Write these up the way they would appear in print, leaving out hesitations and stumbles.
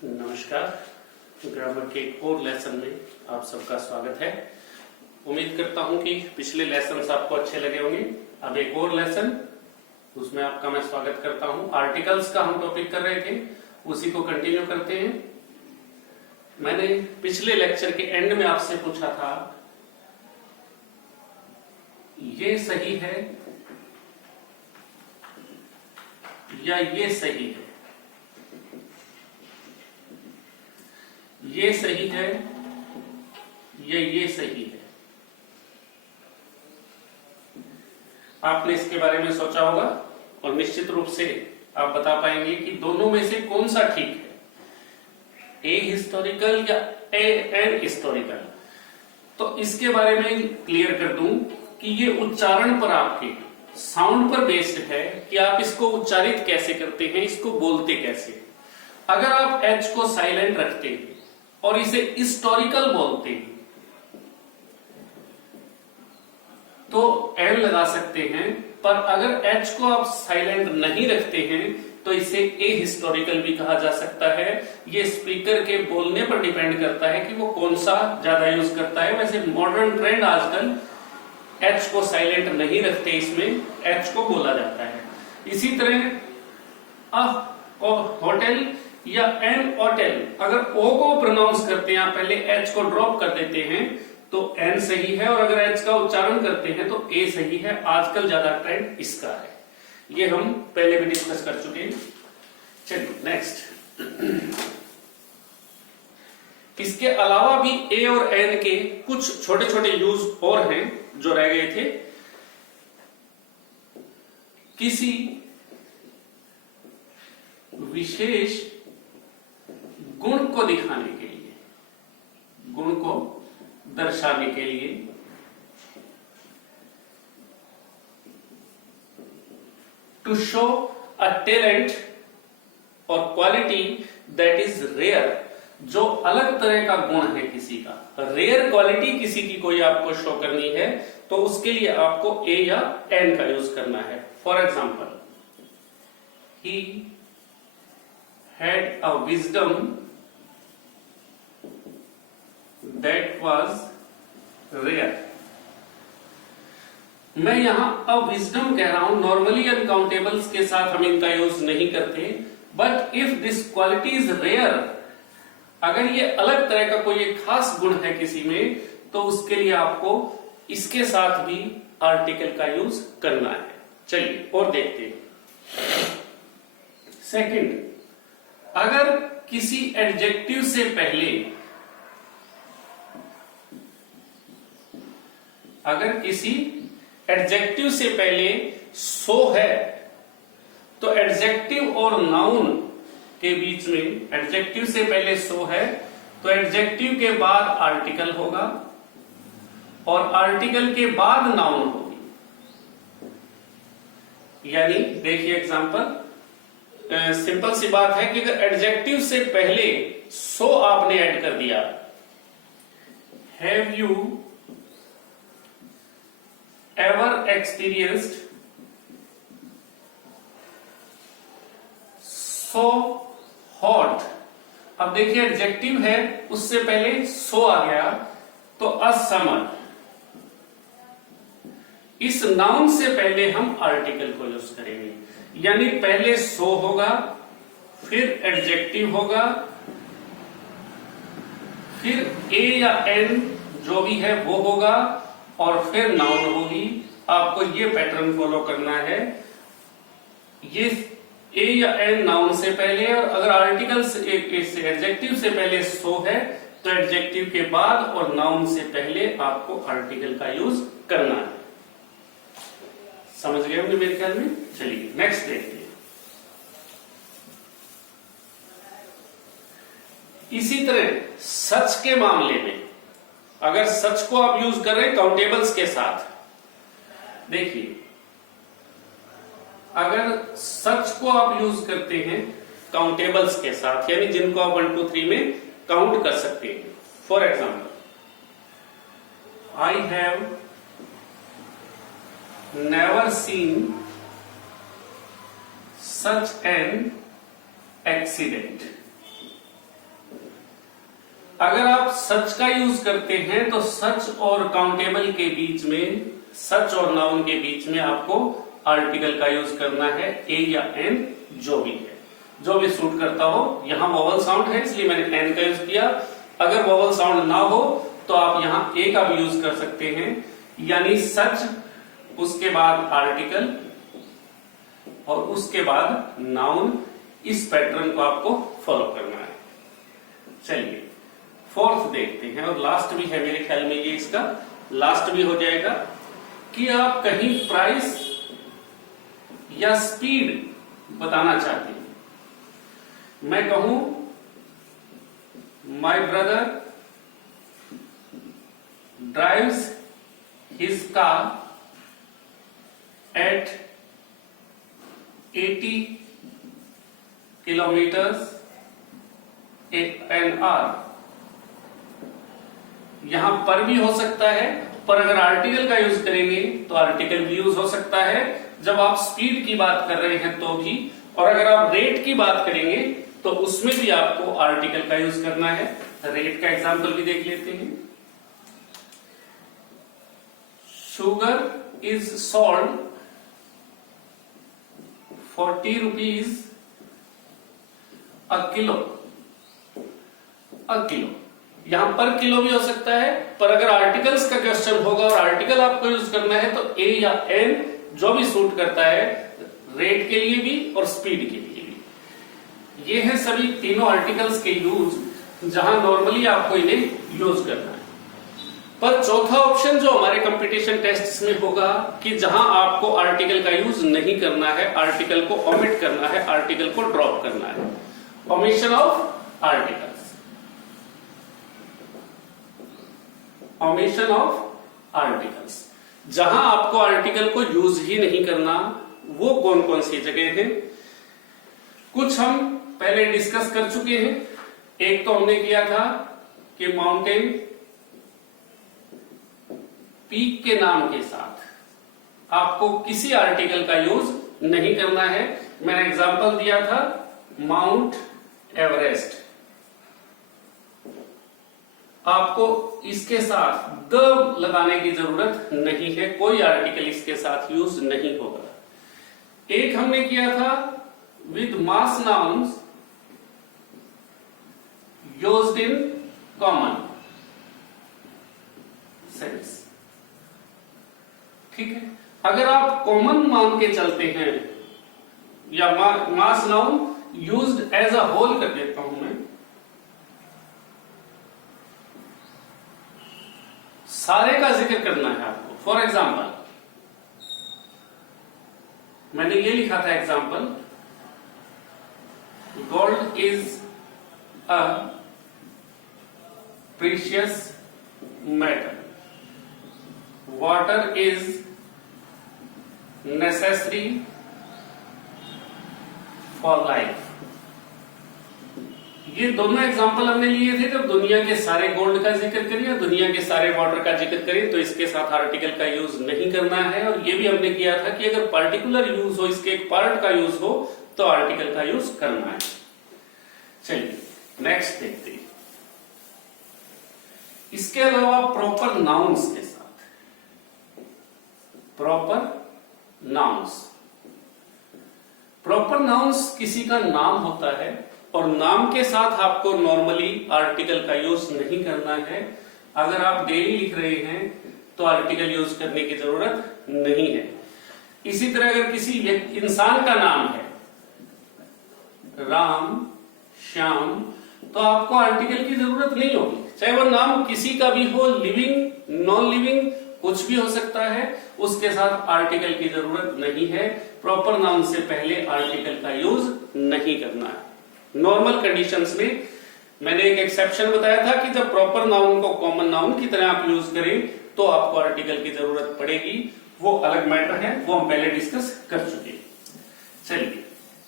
नमस्कार। ग्रामर के एक और लेसन में आप सबका स्वागत है। उम्मीद करता हूं कि पिछले लेसन आपको अच्छे लगे होंगे। अब एक और लेसन, उसमें आपका मैं स्वागत करता हूं। आर्टिकल्स का हम टॉपिक कर रहे थे, उसी को कंटिन्यू करते हैं। मैंने पिछले लेक्चर के एंड में आपसे पूछा था, ये सही है या ये सही है, ये सही है या ये सही है। आपने इसके बारे में सोचा होगा और निश्चित रूप से आप बता पाएंगे कि दोनों में से कौन सा ठीक है, ए हिस्टोरिकल या ए एन हिस्टोरिकल। तो इसके बारे में क्लियर कर दूं कि ये उच्चारण पर, आपके साउंड पर बेस्ड है कि आप इसको उच्चारित कैसे करते हैं, इसको बोलते कैसे। अगर आप एच को साइलेंट रखते हैं और इसे हिस्टोरिकल बोलते हैं तो एन लगा सकते हैं, पर अगर एच को आप साइलेंट नहीं रखते हैं तो इसे ए हिस्टोरिकल भी कहा जा सकता है। ये स्पीकर के बोलने पर डिपेंड करता है कि वो कौन सा ज्यादा यूज करता है। वैसे मॉडर्न ट्रेंड आजकल एच को साइलेंट नहीं रखते, इसमें एच को बोला जाता है। इसी तरह होटल या एन होटल, अगर ओ को प्रोनाउंस करते हैं आप पहले एच को ड्रॉप कर देते हैं तो एन सही है, और अगर एच का उच्चारण करते हैं तो ए सही है। आजकल ज्यादा ट्रेंड इसका है, ये हम पहले भी डिस्कस कर चुके हैं। चलिए नेक्स्ट। इसके अलावा भी ए और एन के कुछ छोटे छोटे यूज और हैं जो रह गए थे। किसी विशेष गुण को दिखाने के लिए, गुण को दर्शाने के लिए टू शो अ टैलेंट और क्वालिटी दैट इज रेयर, जो अलग तरह का गुण है किसी का, रेयर क्वालिटी किसी की कोई आपको शो करनी है तो उसके लिए आपको ए या एन का यूज करना है। For example, he had a wisdom that was rare. मैं यहां अ विजडम कह रहा हूं, नॉर्मली अनकाउंटेबल्स के साथ हम इनका यूज नहीं करते, but if this quality is rare, अगर ये अलग तरह का कोई एक खास गुण है किसी में तो उसके लिए आपको इसके साथ भी आर्टिकल का यूज करना है। चलिए और देखते हैं। सेकंड, अगर किसी एडजेक्टिव से पहले, अगर किसी एडजेक्टिव से पहले सो है तो एडजेक्टिव और नाउन के बीच में, एडजेक्टिव से पहले सो है तो एडजेक्टिव के बाद आर्टिकल होगा और आर्टिकल के बाद नाउन होगी। यानी देखिए एग्जांपल, सिंपल सी बात है कि अगर एडजेक्टिव से पहले सो आपने ऐड कर दिया, have you ever experienced so hot. अब देखिए एडजेक्टिव है, उससे पहले सो आ गया तो अ समर। इस नाउन से पहले हम आर्टिकल को यूज करेंगे, यानी पहले सो होगा, फिर एडजेक्टिव होगा, फिर ए या एन जो भी है वो होगा और फिर नाउन होगी। आपको ये पैटर्न फॉलो करना है। ये ए या एन नाउन से पहले, और अगर आर्टिकल से एडजेक्टिव से पहले सो है तो एडजेक्टिव के बाद और नाउन से पहले आपको आर्टिकल का यूज करना है। समझ गए होंगे मेरे ख्याल में। चलिए नेक्स्ट देखते हैं। इसी तरह सच के मामले में, अगर सच को आप यूज कर रहे हैं काउंटेबल्स के साथ, देखिए अगर सच को आप यूज करते हैं काउंटेबल्स के साथ, यानी जिनको आप 1 2 3 में काउंट कर सकते हैं। For example, I have never seen such an accident. अगर आप सच का यूज करते हैं तो सच और काउंटेबल के बीच में, सच और नाउन के बीच में आपको आर्टिकल का यूज करना है, ए या एन जो भी है, जो भी सूट करता हो। यहां वोवल साउंड है इसलिए मैंने एन का यूज किया। अगर वोवल साउंड ना हो तो आप यहां ए का भी यूज कर सकते हैं, यानी सच, उसके बाद आर्टिकल और उसके बाद नाउन। इस पैटर्न को आपको फॉलो करना है। चलिए फोर्थ देखते हैं और लास्ट भी है मेरे ख्याल में, ये इसका लास्ट भी हो जाएगा कि आप कहीं प्राइस या स्पीड बताना चाहते हैं। मैं कहूं my brother drives his car eight 80 kilometres an hour. यहां पर भी हो सकता है, पर अगर आर्टिकल का यूज करेंगे तो आर्टिकल भी यूज हो सकता है जब आप स्पीड की बात कर रहे हैं तो भी, और अगर आप रेट की बात करेंगे तो उसमें भी आपको आर्टिकल का यूज करना है। रेट का एग्जांपल भी देख लेते हैं। Sugar is sold 40 rupees a kilo. यहां पर किलो भी हो सकता है, पर अगर आर्टिकल्स का क्वेश्चन होगा और आर्टिकल आपको यूज करना है तो ए या एन जो भी सूट करता है, रेट के लिए भी और स्पीड के लिए भी। ये है सभी तीनों आर्टिकल्स के यूज जहां नॉर्मली आपको इन्हें यूज करना है। पर चौथा ऑप्शन जो हमारे कंपटीशन टेस्ट में होगा कि जहां आपको आर्टिकल का यूज नहीं करना है, आर्टिकल को ओमिट करना है, आर्टिकल को ड्रॉप करना है, omission of articles. Omission of articles, जहां आपको आर्टिकल को यूज ही नहीं करना, वो कौन कौन सी जगह है? कुछ हम पहले डिस्कस कर चुके हैं। एक तो हमने किया था कि माउंटेन पीक के नाम के साथ आपको किसी आर्टिकल का यूज नहीं करना है। मैंने एग्जांपल दिया था माउंट एवरेस्ट, आपको इसके साथ द लगाने की जरूरत नहीं है, कोई आर्टिकल इसके साथ यूज नहीं होगा। एक हमने किया था with mass nouns used in common sense. ठीक है, अगर आप कॉमन मान के चलते हैं या mass noun used as a whole कर देता हूं मैं, सारे का जिक्र करना है आपको। फॉर एग्जाम्पल मैंने ये लिखा था example, gold is a precious metal, water is necessary for life. ये दोनों एग्जाम्पल हमने लिए थे जब दुनिया के सारे गोल्ड का जिक्र करिए, दुनिया के सारे वाटर का जिक्र करें तो इसके साथ आर्टिकल का यूज नहीं करना है। और ये भी हमने किया था कि अगर पार्टिकुलर यूज हो, इसके एक पार्ट का यूज हो तो आर्टिकल का यूज करना है। चलिए नेक्स्ट देखते हैं। इसके अलावा प्रॉपर नाउन्स के साथ, प्रॉपर नाउन्स किसी का नाम होता है और नाम के साथ आपको नॉर्मली आर्टिकल का यूज नहीं करना है। अगर आप डेली लिख रहे हैं तो आर्टिकल यूज करने की जरूरत नहीं है। इसी तरह अगर किसी इंसान का नाम है राम, श्याम, तो आपको आर्टिकल की जरूरत नहीं होगी, चाहे वो नाम किसी का भी हो, लिविंग, नॉन लिविंग, कुछ भी हो सकता है, उसके साथ आर्टिकल की जरूरत नहीं है। प्रॉपर नाउन से पहले आर्टिकल का यूज नहीं करना है। नॉर्मल कंडीशंस में मैंने एक एक्सेप्शन बताया था कि जब प्रॉपर नाउन को कॉमन नाउन की तरह आप यूज करें तो आपको आर्टिकल की जरूरत पड़ेगी, वो अलग मैटर है, वो हम पहले डिस्कस कर चुके हैं। चलिए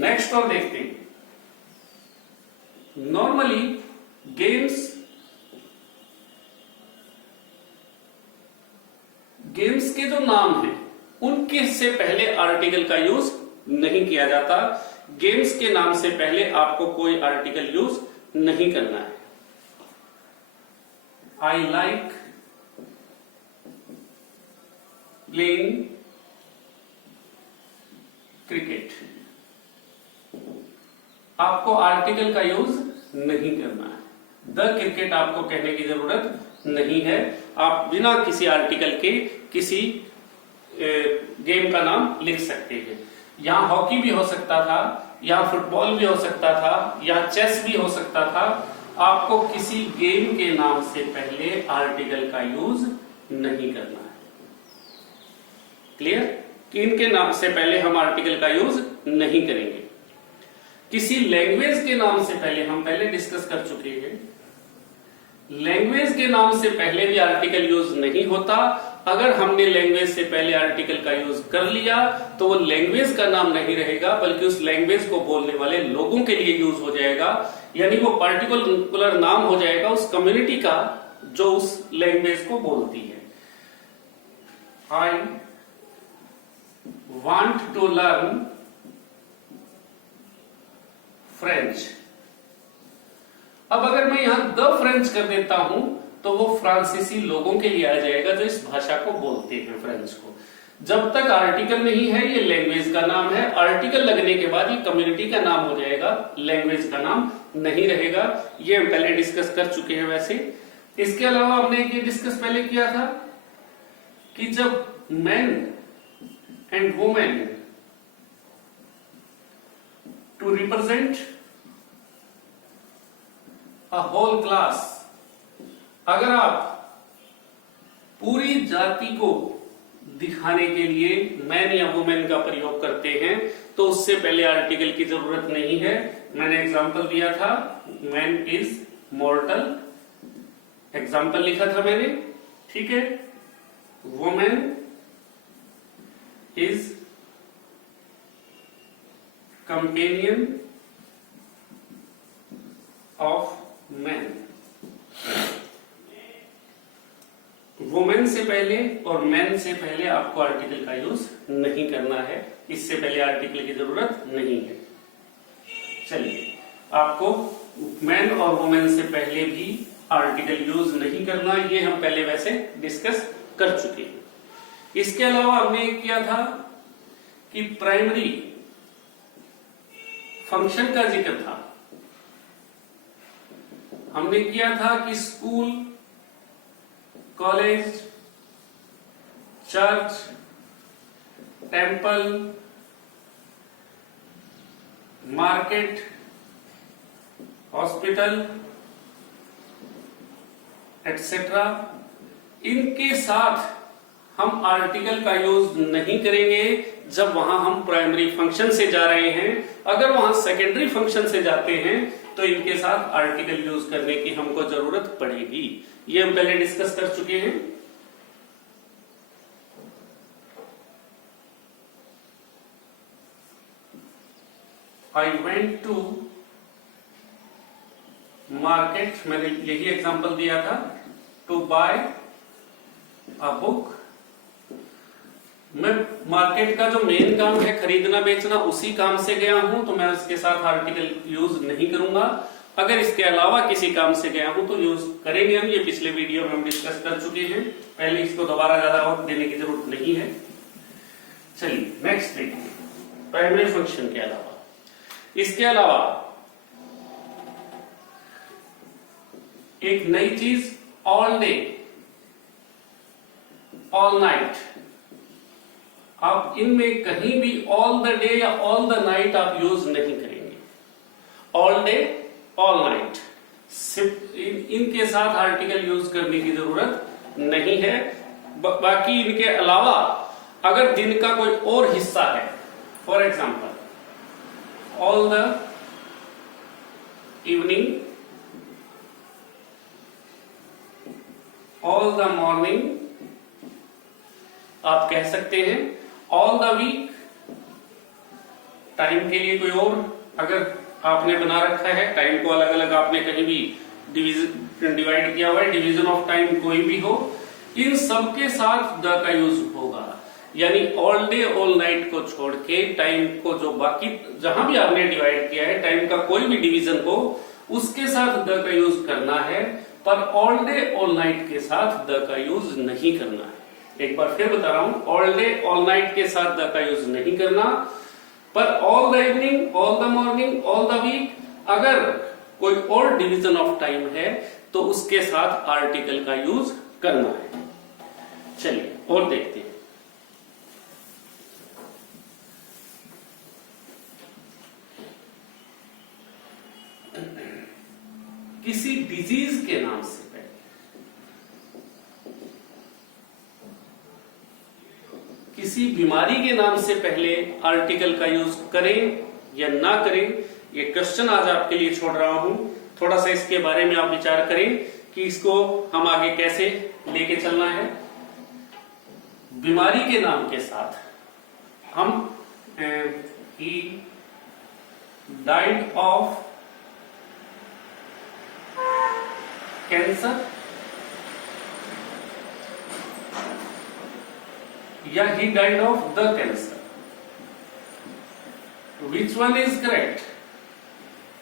नेक्स्ट और देखते हैं। नॉर्मली गेम्स के जो नाम हैं उनके से पहले आर्टिकल का यूज नहीं किया जाता। गेम्स के नाम से पहले आपको कोई आर्टिकल यूज नहीं करना है। I like playing cricket. आपको आर्टिकल का यूज नहीं करना है। द क्रिकेट आपको कहने की जरूरत नहीं है। आप बिना किसी आर्टिकल के किसी गेम का नाम लिख सकते हैं। यहां हॉकी भी हो सकता था, या फुटबॉल भी हो सकता था, या चेस भी हो सकता था। आपको किसी गेम के नाम से पहले आर्टिकल का यूज नहीं करना है। क्लियर? कि इनके नाम से पहले हम आर्टिकल का यूज नहीं करेंगे। किसी लैंग्वेज के नाम से पहले, हम पहले डिस्कस कर चुके हैं, लैंग्वेज के नाम से पहले भी आर्टिकल यूज नहीं होता। अगर हमने लैंग्वेज से पहले आर्टिकल का यूज कर लिया तो वो लैंग्वेज का नाम नहीं रहेगा, बल्कि उस लैंग्वेज को बोलने वाले लोगों के लिए यूज हो जाएगा। यानी वो पर्टिकुलर नाम हो जाएगा उस कम्युनिटी का जो उस लैंग्वेज को बोलती है। आई want to learn फ्रेंच। अब अगर मैं यहां द फ्रेंच कर देता हूं तो वो फ्रांसीसी लोगों के लिए आ जाएगा जो इस भाषा को बोलते हैं, फ्रेंच को। जब तक आर्टिकल नहीं है ये लैंग्वेज का नाम है। आर्टिकल लगने के बाद ये कम्युनिटी का नाम हो जाएगा, लैंग्वेज का नाम नहीं रहेगा। ये हम पहले डिस्कस कर चुके हैं। वैसे इसके अलावा हमने ये डिस्कस पहले किया था कि जब man and women to represent a whole class, अगर आप पूरी जाति को दिखाने के लिए मैन या वुमेन का प्रयोग करते हैं तो उससे पहले आर्टिकल की जरूरत नहीं है। मैंने एग्जांपल दिया था, मैन इज मॉर्टल, एग्जांपल लिखा था मैंने, ठीक है। Women is companion of man। Women से पहले और मैन से पहले आपको आर्टिकल का यूज नहीं करना है। इससे पहले आर्टिकल की जरूरत नहीं है। चलिए, आपको मैन और वुमेन से पहले भी आर्टिकल यूज नहीं करना, ये हम पहले वैसे डिस्कस कर चुके हैं। इसके अलावा हमने एक किया था कि प्राइमरी फंक्शन का जिक्र था। हमने किया था कि school, college, church, temple, market, hospital etcetera, इनके साथ हम आर्टिकल का यूज नहीं करेंगे जब वहां हम प्राइमरी फंक्शन से जा रहे हैं। अगर वहां सेकेंडरी फंक्शन से जाते हैं तो इनके साथ आर्टिकल यूज करने की हमको जरूरत पड़ेगी। ये हम पहले डिस्कस कर चुके हैं। आई वेंट टू मार्केट, मैंने यही एग्जांपल दिया था, टू बाय अ बुक। मैं मार्केट का जो मेन काम है खरीदना बेचना, उसी काम से गया हूं तो मैं उसके साथ आर्टिकल यूज नहीं करूंगा। अगर इसके अलावा किसी काम से गया हूं तो यूज करेंगे हम। ये पिछले वीडियो में हम डिस्कस कर चुके हैं, पहले इसको दोबारा ज्यादा और देने की जरूरत नहीं है। चलिए नेक्स्ट देखिए, प्राइमरी फंक्शन के अलावा, इसके अलावा एक नई चीज, ऑल डे, ऑल नाइट। आप इनमें कहीं भी ऑल द डे या ऑल द नाइट आप यूज नहीं करेंगे। ऑल डे, ऑल नाइट, इनके साथ आर्टिकल यूज करने की जरूरत नहीं है। बाकी इनके अलावा अगर दिन का कोई और हिस्सा है, for example all the evening, all the morning, आप कह सकते हैं ऑल द वीक। टाइम के लिए कोई और अगर आपने बना रखा है, टाइम को अलग अलग आपने कहीं भी डिवाइड किया हुआ है, डिवीजन ऑफ टाइम कोई भी हो, इन सब के साथ द का यूज होगा। यानी ऑल डे ऑल नाइट को छोड़ के टाइम को जो बाकी जहां भी आपने डिवाइड किया है, टाइम का कोई भी डिवीजन हो, उसके साथ द का यूज करना है। पर ऑल डे ऑल नाइट के साथ द का यूज नहीं करना है। एक बार फिर बता रहा हूं, ऑल डे ऑल नाइट के साथ द का यूज नहीं करना, पर all the evening, all the morning, all the week, अगर कोई और डिवीजन ऑफ टाइम है तो उसके साथ आर्टिकल का यूज करना है। चलिए और देखते हैं। किसी डिजीज के नाम से पहले, किसी बीमारी के नाम से पहले आर्टिकल का यूज करें या ना करें, ये क्वेश्चन आज आपके लिए छोड़ रहा हूं। थोड़ा सा इसके बारे में आप विचार करें कि इसको हम आगे कैसे लेके चलना है। बीमारी के नाम के साथ हम ही डाइड ऑफ कैंसर या he died of the cancer, which one is correct,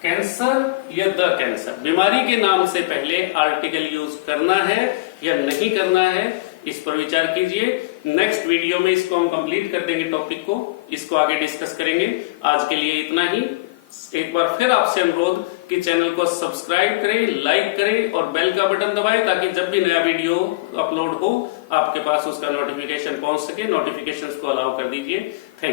cancer या द कैंसर? बीमारी के नाम से पहले आर्टिकल यूज करना है या नहीं करना है, इस पर विचार कीजिए। नेक्स्ट वीडियो में इसको हम कंप्लीट कर देंगे, टॉपिक को, इसको आगे डिस्कस करेंगे। आज के लिए इतना ही। एक बार फिर आपसे अनुरोध कि चैनल को सब्सक्राइब करें, लाइक करें और बेल का बटन दबाएं ताकि जब भी नया वीडियो अपलोड हो आपके पास उसका नोटिफिकेशन पहुंच सके। नोटिफिकेशंस को अलाउ कर दीजिए। Thank you.